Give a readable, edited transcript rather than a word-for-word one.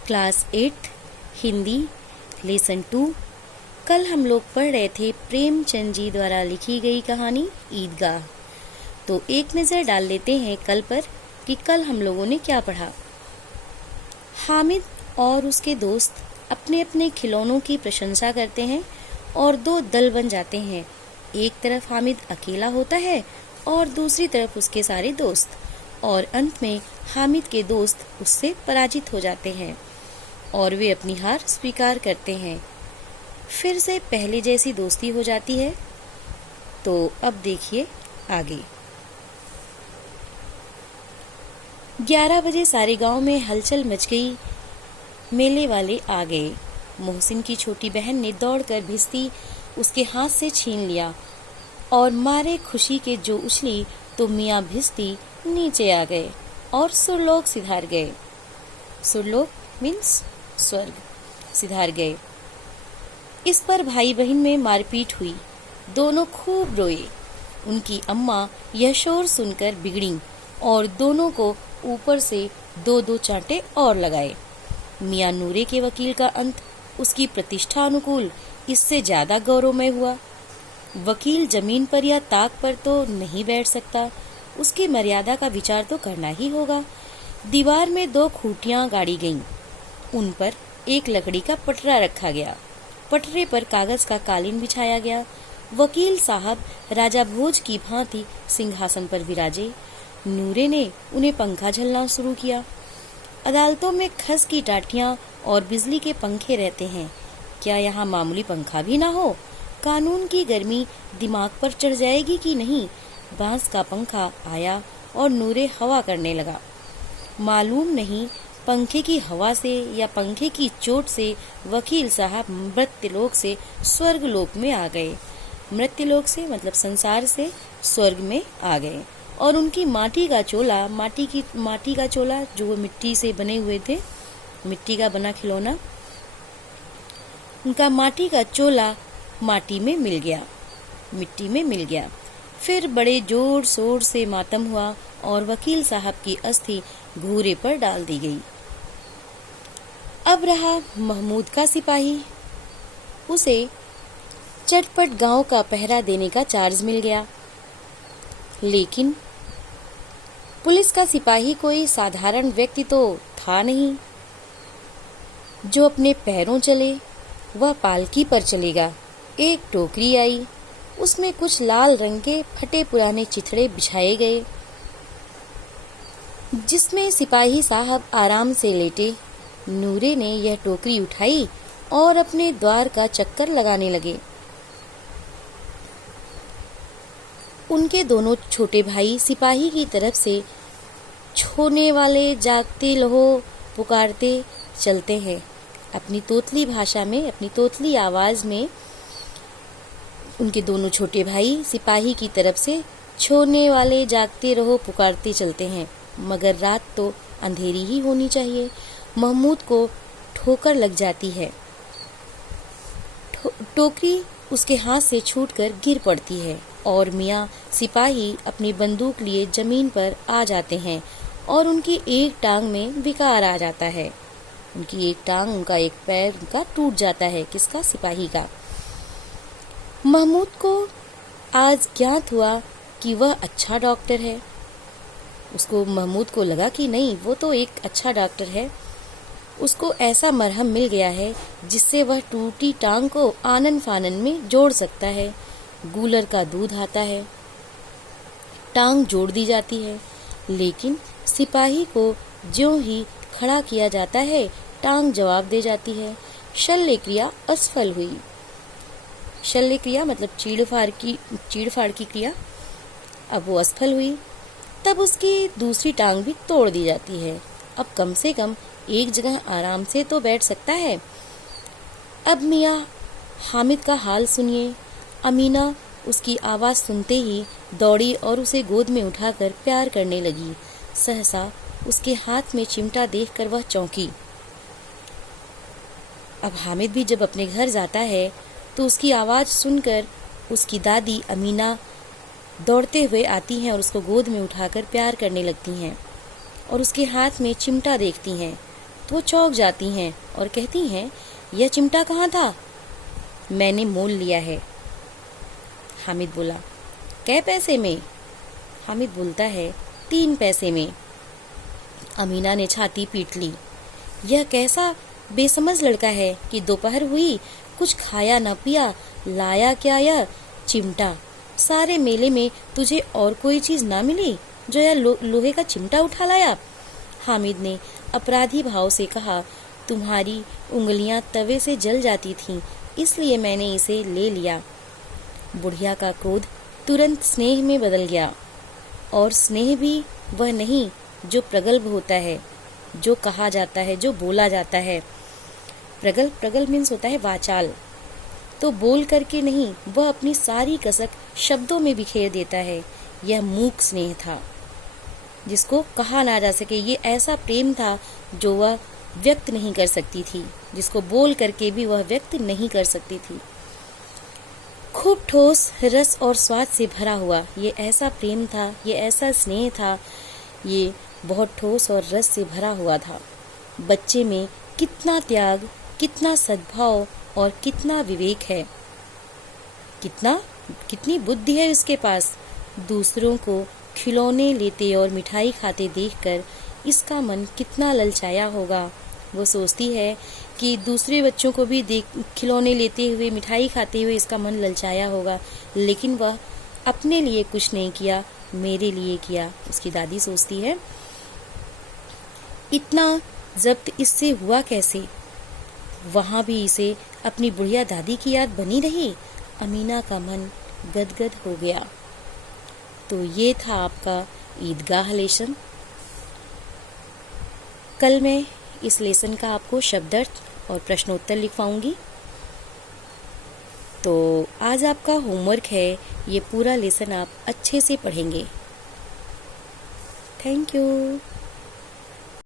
Class 8 Hindi lesson 2। कल हम लोग पढ़ रहे थे प्रेमचंद जी द्वारा लिखी गई कहानी ईदगाह। तो एक नज़र डाल लेते हैं कल पर कि कल हम लोगों ने क्या पढ़ा। हामिद और उसके दोस्त अपने अपने खिलौनों की प्रशंसा करते हैं और दो दल बन जाते हैं। एक तरफ हामिद अकेला होता है और दूसरी तरफ उसके सारे दोस्त, और अंत में हामिद के दोस्त उससे पराजित हो जाते हैं और वे अपनी हार स्वीकार करते हैं। फिर से पहले जैसी दोस्ती हो जाती है। तो अब देखिए आगे। 11 बजे सारे गांव में हलचल मच गई। मेले वाले आ गए। मोहसिन की छोटी बहन ने दौड़कर भिश्ती उसके हाथ से छीन लिया और मारे खुशी के जो उछली तो मियाँ भिश्ती नीचे आ गए और सुरलोक सिधार गए। सुरलोक मीन्स स्वर्ग सिधार गए। इस पर भाई बहन में मारपीट हुई। दोनों खूब रोए। उनकी अम्मा यह शोर सुनकर बिगड़ी और दोनों को ऊपर से दो दो चांटे और लगाए। मियाँ नूरे के वकील का अंत उसकी प्रतिष्ठा अनुकूल इससे ज्यादा गौरवमय हुआ। वकील जमीन पर या ताक पर तो नहीं बैठ सकता, उसकी मर्यादा का विचार तो करना ही होगा। दीवार में 2 खूंटियां गाड़ी गईं। उन पर एक लकड़ी का पटरा रखा गया। पटरे पर कागज का कालीन बिछाया गया। वकील साहब राजा भोज की भांति सिंहासन पर विराजे। नूरे ने उन्हें पंखा झलना शुरू किया। अदालतों में खस की टाटियां और बिजली के पंखे रहते हैं, क्या यहाँ मामूली पंखा भी ना हो? कानून की गर्मी दिमाग पर चढ़ जाएगी कि नहीं? बांस का पंखा आया और नूरे हवा करने लगा। मालूम नहीं पंखे की हवा से या पंखे की चोट से वकील साहब मृत्युलोक से स्वर्गलोक में आ गए। मृत्युलोक से मतलब संसार से स्वर्ग में आ गए और उनकी माटी का चोला जो वो मिट्टी से बने हुए थे, मिट्टी का बना खिलौना, उनका माटी का चोला माटी में मिल गया, मिट्टी में मिल गया। फिर बड़े जोर शोर से मातम हुआ और वकील साहब की अस्थि घूरे पर डाल दी गई। अब रहा महमूद का सिपाही। उसे चटपट गांव का पहरा देने का चार्ज मिल गया। लेकिन पुलिस का सिपाही कोई साधारण व्यक्ति तो था नहीं। जो अपने पैरों चले वह पालकी पर चलेगा। एक टोकरी आई, उसमें कुछ लाल रंग के फटे पुराने चिथड़े बिछाए गए, जिसमें सिपाही साहब आराम से लेटे। नूरे ने यह टोकरी उठाई और अपने द्वार का चक्कर लगाने लगे। उनके दोनों छोटे भाई सिपाही की तरफ से छोने वाले जागते लहो पुकारते चलते हैं। अपनी तोतली भाषा में, अपनी तोतली आवाज में उनके दोनों छोटे भाई सिपाही की तरफ से छोने वाले जागते रहो पुकारते चलते हैं। मगर रात तो अंधेरी ही होनी चाहिए। महमूद को ठोकर लग जाती है। टोकरी उसके हाथ से छूटकर गिर पड़ती है और मियाँ सिपाही अपनी बंदूक लिए जमीन पर आ जाते हैं और उनकी एक टांग में विकार आ जाता है। उनकी एक टांग, उनका एक पैर उनका टूट जाता है। किसका? सिपाही का। महमूद को आज ज्ञात हुआ कि वह अच्छा डॉक्टर है। महमूद को लगा कि नहीं, वो तो एक अच्छा डॉक्टर है। उसको ऐसा मरहम मिल गया है जिससे वह टूटी टांग को आनन फानन में जोड़ सकता है। गूलर का दूध आता है, टांग जोड़ दी जाती है। लेकिन सिपाही को ज्यों ही खड़ा किया जाता है, टांग जवाब दे जाती है। शल्य क्रिया असफल हुई। शल्य क्रिया मतलब चीड़-फाड़ की क्रिया। अब वो असफल हुई। तब उसकी दूसरी टांग भी तोड़ दी जाती है। अब कम से कम एक जगह आराम से तो बैठ सकता है। अब मियाँ हामिद का हाल सुनिए। अमीना उसकी आवाज सुनते ही दौड़ी और उसे गोद में उठाकर प्यार करने लगी। सहसा उसके हाथ में चिमटा देखकर वह चौंकी। अब हामिद भी जब अपने घर जाता है तो उसकी आवाज सुनकर उसकी दादी अमीना दौड़ते हुए आती हैं और उसको गोद में उठाकर प्यार करने लगती हैं और उसके हाथ में चिमटा देखती हैं तो वो चौंक जाती हैं और कहती हैं, यह चिमटा कहाँ था? मैंने मोल लिया है। हामिद बोला, कै पैसे में? हामिद बोलता है, 3 पैसे में। अमीना ने छाती पीट ली। यह कैसा बेसमझ लड़का है कि दोपहर हुई, कुछ खाया न पिया, लाया क्या यह चिमटा? सारे मेले में तुझे और कोई चीज ना मिली जो यह लोहे का चिमटा उठा लाया? हामिद ने अपराधी भाव से कहा, तुम्हारी उंगलियां तवे से जल जाती थीं, इसलिए मैंने इसे ले लिया। बुढ़िया का क्रोध तुरंत स्नेह में बदल गया, और स्नेह भी वह नहीं जो प्रगल्भ होता है, जो कहा जाता है, जो बोला जाता है। प्रगल्भ मीन्स होता है वाचाल, तो बोल करके नहीं, वह अपनी सारी कसक शब्दों में बिखेर देता है। यह मूक स्नेह था जिसको कहा ना जा सके। ये ऐसा प्रेम था जो वह व्यक्त नहीं कर सकती थी, जिसको बोल करके भी वह व्यक्त नहीं कर सकती थी। खूब ठोस रस और स्वाद से भरा हुआ ये ऐसा प्रेम था, ये ऐसा स्नेह था, ये बहुत ठोस और रस से भरा हुआ था। बच्चे में कितना त्याग, कितना सद्भाव और कितना विवेक है, कितनी बुद्धि है उसके पास। दूसरों को खिलौने लेते और मिठाई खाते देखकर इसका मन कितना ललचाया होगा। वो सोचती है कि दूसरे बच्चों को भी खिलौने लेते हुए, मिठाई खाते हुए इसका मन ललचाया होगा, लेकिन वह अपने लिए कुछ नहीं किया, मेरे लिए किया। उसकी दादी सोचती है, इतना जब्त इससे हुआ कैसे? वहां भी इसे अपनी बुढ़िया दादी की याद बनी रही। अमीना का मन गदगद हो गया। तो ये था आपका ईदगाह लेसन। कल मैं इस लेसन का आपको शब्दार्थ और प्रश्नोत्तर लिखवाऊंगी। तो आज आपका होमवर्क है, ये पूरा लेसन आप अच्छे से पढ़ेंगे। Thank you.